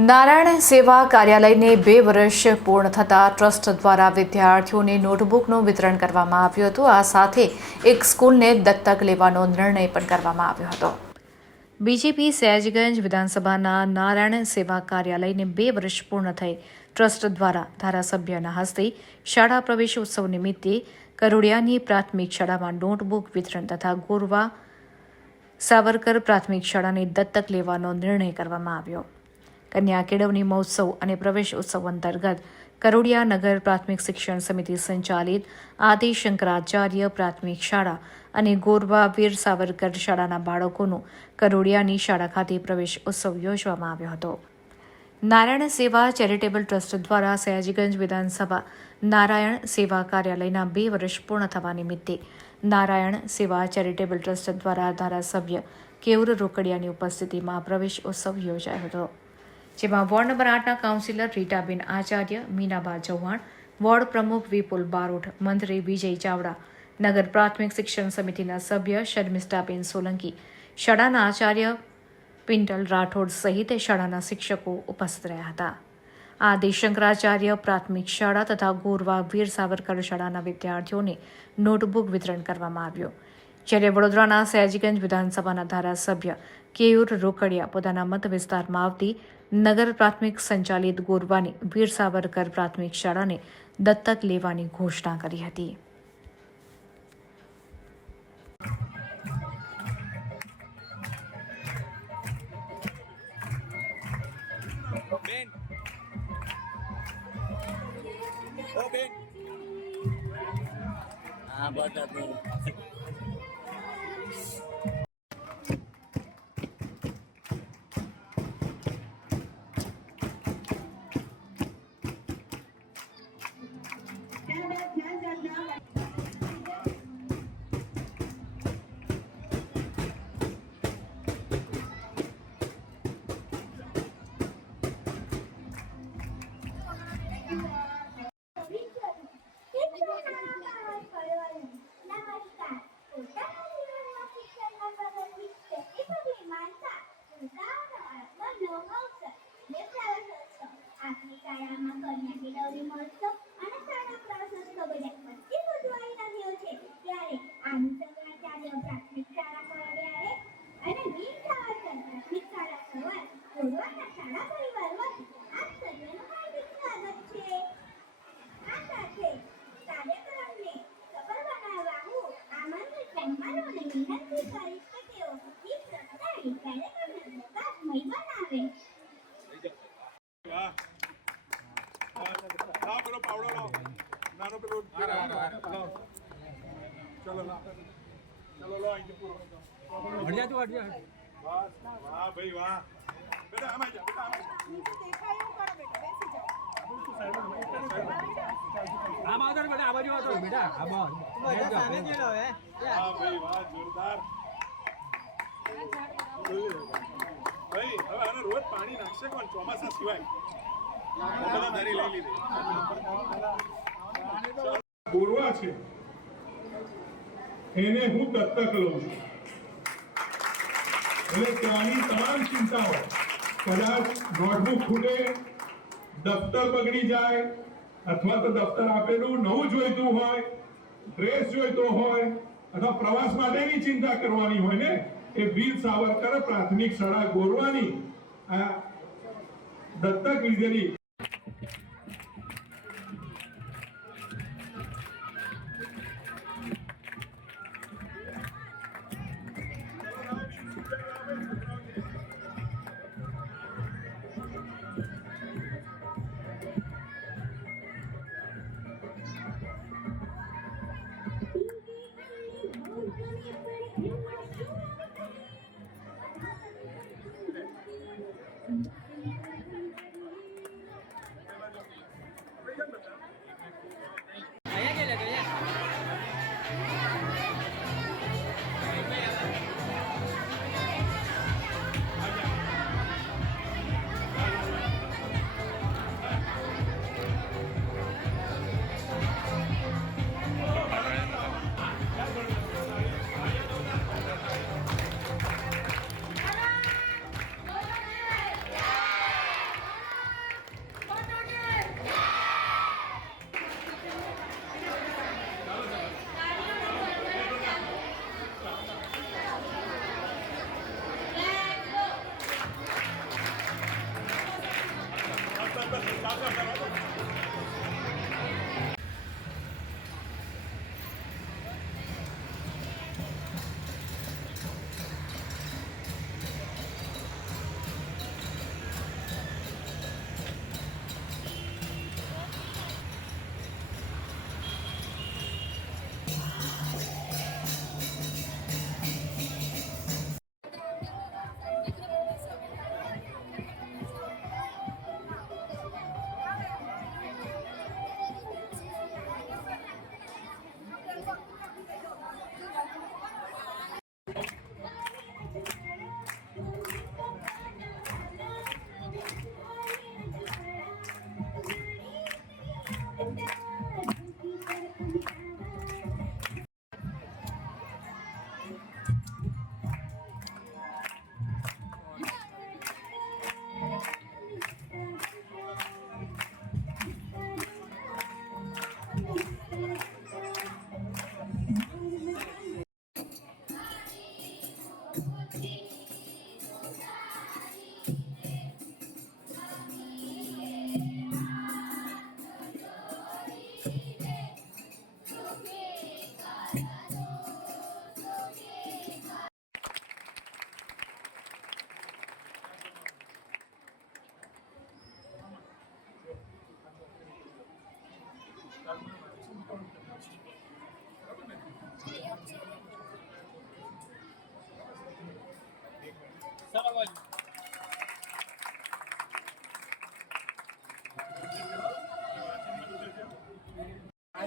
નારાયણ સેવા કાર્યાલયને બે વર્ષ પૂર્ણ થતાં ટ્રસ્ટ દ્વારા વિદ્યાર્થીઓને નોટબુકનું વિતરણ કરવામાં આવ્યું હતું. આ સાથે એક સ્કૂલને દત્તક લેવાનો નિર્ણય પણ કરવામાં આવ્યો હતો. બીજેપી સહેજગંજ વિધાનસભાના નારાયણ સેવા કાર્યાલયને બે વર્ષ પૂર્ણ થઈ ટ્રસ્ટ દ્વારા ધારાસભ્યના હસ્તે શાળા પ્રવેશ ઉત્સવ નિમિત્તે કરોડિયાની પ્રાથમિક શાળામાં નોટબુક વિતરણ તથા ગોરવા સાવરકર પ્રાથમિક શાળાને દત્તક લેવાનો નિર્ણય કરવામાં આવ્યો. કન્યા કેળવણી મહોત્સવ અને પ્રવેશ ઉત્સવ અંતર્ગત કરોડિયા નગર પ્રાથમિક શિક્ષણ સમિતિ સંચાલિત આદિ શંકરાચાર્ય પ્રાથમિક શાળા અને ગોરવા વીર સાવરકર શાળાના બાળકોનો કરોડિયાની શાળા ખાતે પ્રવેશ ઉત્સવ યોજવામાં આવ્યો હતો. નારાયણ સેવા ચેરિટેબલ ટ્રસ્ટ દ્વારા સયાજીગંજ વિધાનસભા નારાયણ સેવા કાર્યાલયના બે વર્ષ પૂર્ણ થવા નિમિત્તે નારાયણ સેવા ચેરિટેબલ ટ્રસ્ટ દ્વારા ધારાસભ્ય કેવર રોકડિયાની ઉપસ્થિતિમાં પ્રવેશ ઉત્સવ યોજાયો હતો. જેમાં વોર્ડ નંબર આઠના કાઉન્સિલર રીટાબેન આચાર્ય, મીનાબા ચૌહાણ, વોર્ડ પ્રમુખ વિપુલ બારોટ, મંત્રી વિજય ચાવડા, નગર પ્રાથમિક શિક્ષણ સમિતિના સભ્ય શર્મિષ્ઠાબેન સોલંકી, શાળાના આચાર્ય પિંટલ રાઠોડ સહિત શાળાના શિક્ષકો ઉપસ્થિત રહ્યા હતા. આ શંકરાચાર્ય પ્રાથમિક શાળા તથા ગોરવા વીર સાવરકર શાળાના વિદ્યાર્થીઓને નોટબુક વિતરણ કરવામાં આવ્યું. જ્યારે વડોદરાના સયાજીગંજ વિધાનસભાના ધારાસભ્ય કેયુર રોકડિયા પોતાના મત વિસ્તારમાં આવતી નગર પ્રાથમિક સંચાલિત ગોરવાની વીર સાવરકર પ્રાથમિક શાળાને દત્તક લેવાની ઘોષણા કરી હતી બેન ઓ બેન હા કન્યા એને હું દત્તક લઉં છું. એટલે ત્યાંની તમામ ચિંતાઓ, કદાચ નોટબુક ખૂટે, દફતર બગડી જાય, અથવા તો દફતર આપેલું નવું જોઈતું હોય ડ્રેસ જોઈતો હોય અથવા પ્રવાસ માટેની ચિંતા કરવાની હોય ને, એ વીર સાવરકર પ્રાથમિક શાળા ગોરવાની આ દત્તક લીધેલી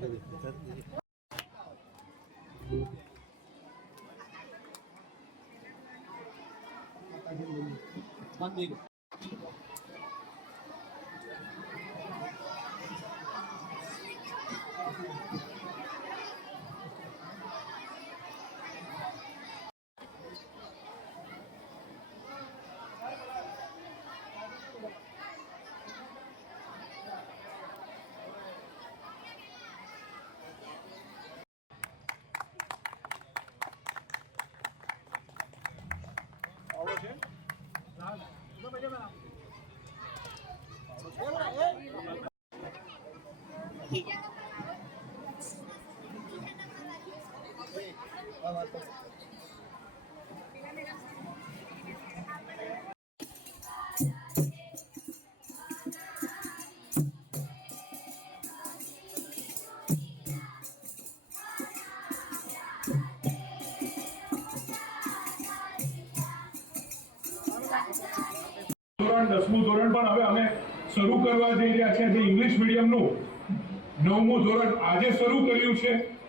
ધોરણ દસમું ધોરણ પણ હવે અમે શરૂ કરવા જઈ રહ્યા છે જે ઇંગ્લિશ મીડિયમનું નવમું ધોરણ આજે શરૂ કર્યું છે.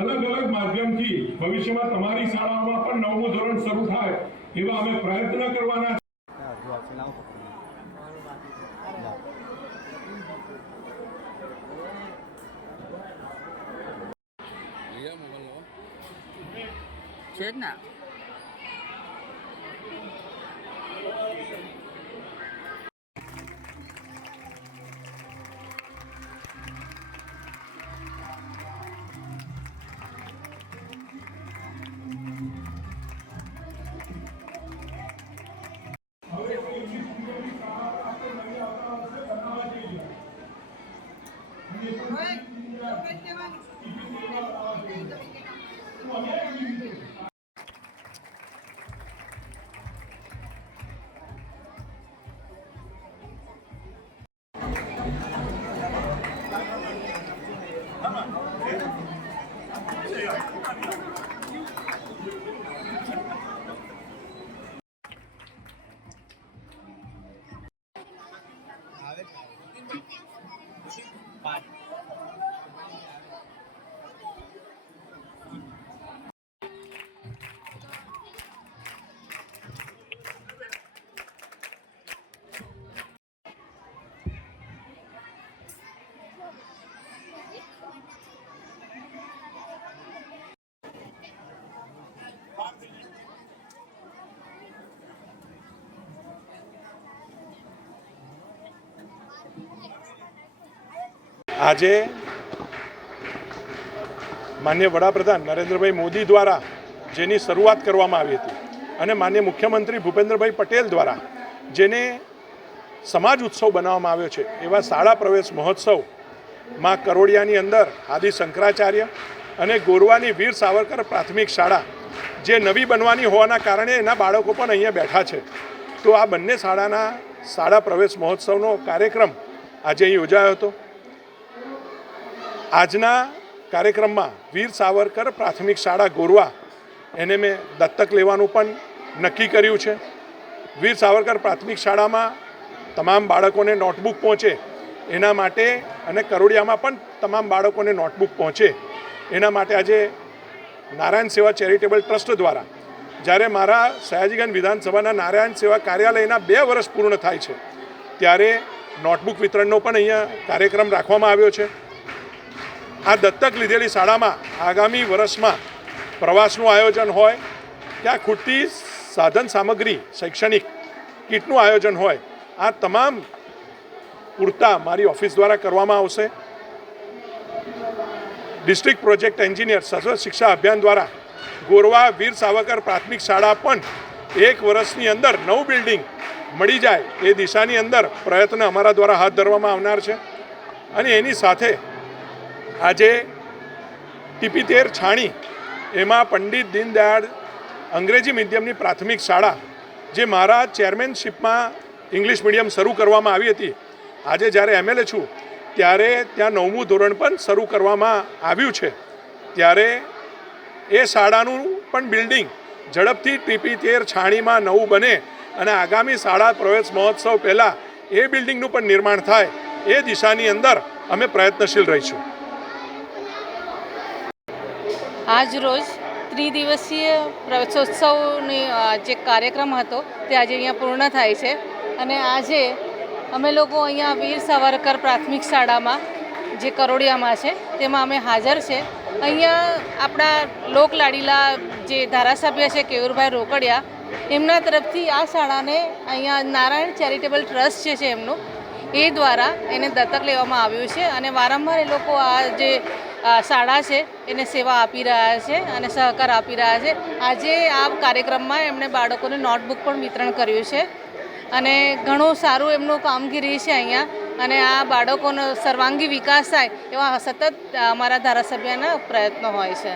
અલગ અલગ માધ્યમથી ભવિષ્યમાં તમારી શાળાઓમાં પણ નવમું ધોરણ શરૂ થાય એવા અમે પ્રયત્ન કરવાના છે. છે આજે માન્ય વડાપ્રધાન નરેન્દ્રભાઈ મોદી દ્વારા જેની શરૂઆત કરવામાં આવી હતી અને માન્ય મુખ્યમંત્રી ભૂપેન્દ્રભાઈ પટેલ દ્વારા જેને સમાજ ઉત્સવ બનાવવામાં આવ્યો છે, એવા શાળા પ્રવેશ મહોત્સવમાં કરોડિયાની અંદર આદિ શંકરાચાર્ય અને ગોરવાની વીર સાવરકર પ્રાથમિક શાળા જે નવી બનવાની હોવાના કારણે એના બાળકો પણ અહીંયા બેઠા છે. તો આ બંને શાળાના શાળા પ્રવેશ મહોત્સવનો કાર્યક્રમ આજે અહીં યોજાયો હતો. આજના કાર્યક્રમમાં વીર સાવરકર પ્રાથમિક શાળા ગોરવા એને મેં દત્તક લેવાનું પણ નક્કી કર્યું છે. વીર સાવરકર પ્રાથમિક શાળામાં તમામ બાળકોને નોટબુક પહોંચે એના માટે અને કરોડિયામાં પણ તમામ બાળકોને નોટબુક પહોંચે એના માટે આજે નારાયણ સેવા ચેરિટેબલ ટ્રસ્ટ દ્વારા જ્યારે મારા સયાજીગંજ વિધાનસભાના નારાયણ સેવા કાર્યાલયના બે વર્ષ પૂર્ણ થાય છે, ત્યારે નોટબુક વિતરણનો પણ અહીંયા કાર્યક્રમ રાખવામાં આવ્યો છે. આ દત્તક લીધેલી શાળામાં આગામી વર્ષમાં પ્રવાસનું આયોજન હોય ત્યાં ખૂટતી સાધન સામગ્રી, શૈક્ષણિક કીટનું આયોજન હોય, આ તમામ પૂરતા મારી ઓફિસ દ્વારા કરવામાં આવશે. ડિસ્ટ્રિક્ટ પ્રોજેક્ટ એન્જિનિયર સશસ્ત્ર શિક્ષા અભિયાન દ્વારા ગોરવા વીર સાવરકર પ્રાથમિક શાળા પણ એક વર્ષની અંદર નવું બિલ્ડિંગ મળી જાય એ દિશાની અંદર પ્રયત્ન અમારા દ્વારા હાથ ધરવામાં આવનાર છે. અને એની સાથે આજે ટીપી તેર છાણી એમાં પંડિત દીનદયાળ અંગ્રેજી મીડિયમની પ્રાથમિક શાળા, જે મારા ચેરમેનશીપમાં ઇંગ્લિશ મીડિયમ શરૂ કરવામાં આવી હતી. આજે જ્યારે એમએલએ છું, ત્યારે ત્યાં નવમું ધોરણ પણ શરૂ કરવામાં આવ્યું છે. ત્યારે એ શાળાનું પણ બિલ્ડિંગ ઝડપથી ટીપી તેર છાણીમાં નવું બને અને આગામી શાળા પ્રવેશ મહોત્સવ પહેલાં એ બિલ્ડિંગનું પણ નિર્માણ થાય. એ દિશાની અંદર અમે પ્રયત્નશીલ રહીશું. આજ રોજ ત્રિદિવસીય પ્રવેશોત્સવની જે કાર્યક્રમ હતો તે આજે અહીંયા પૂર્ણ થાય છે. અને આજે અમે લોકો અહીંયા વીર સાવરકર પ્રાથમિક શાળામાં, જે કરોડિયામાં છે, તેમાં અમે હાજર છે. અહીંયા આપણા લોકલાડીલા જે ધારાસભ્ય છે કેયુરભાઈ રોકડિયા, એમના તરફથી આ શાળાને અહીંયા નારાયણ ચેરિટેબલ ટ્રસ્ટ છે એમનું, એ દ્વારા એને દત્તક લેવામાં આવ્યું છે. અને વારંવાર એ લોકો આ જે શાળા છે એને સેવા આપી રહ્યા છે અને સહકાર આપી રહ્યા છે. આજે આ કાર્યક્રમમાં એમણે બાળકોને નોટબુક પણ વિતરણ કર્યું છે અને ઘણું સારું એમનું કામગીરી છે અહીંયા. અને આ બાળકોનો સર્વાંગી વિકાસ થાય એવા સતત અમારા ધારાસભ્યના પ્રયત્નો હોય છે.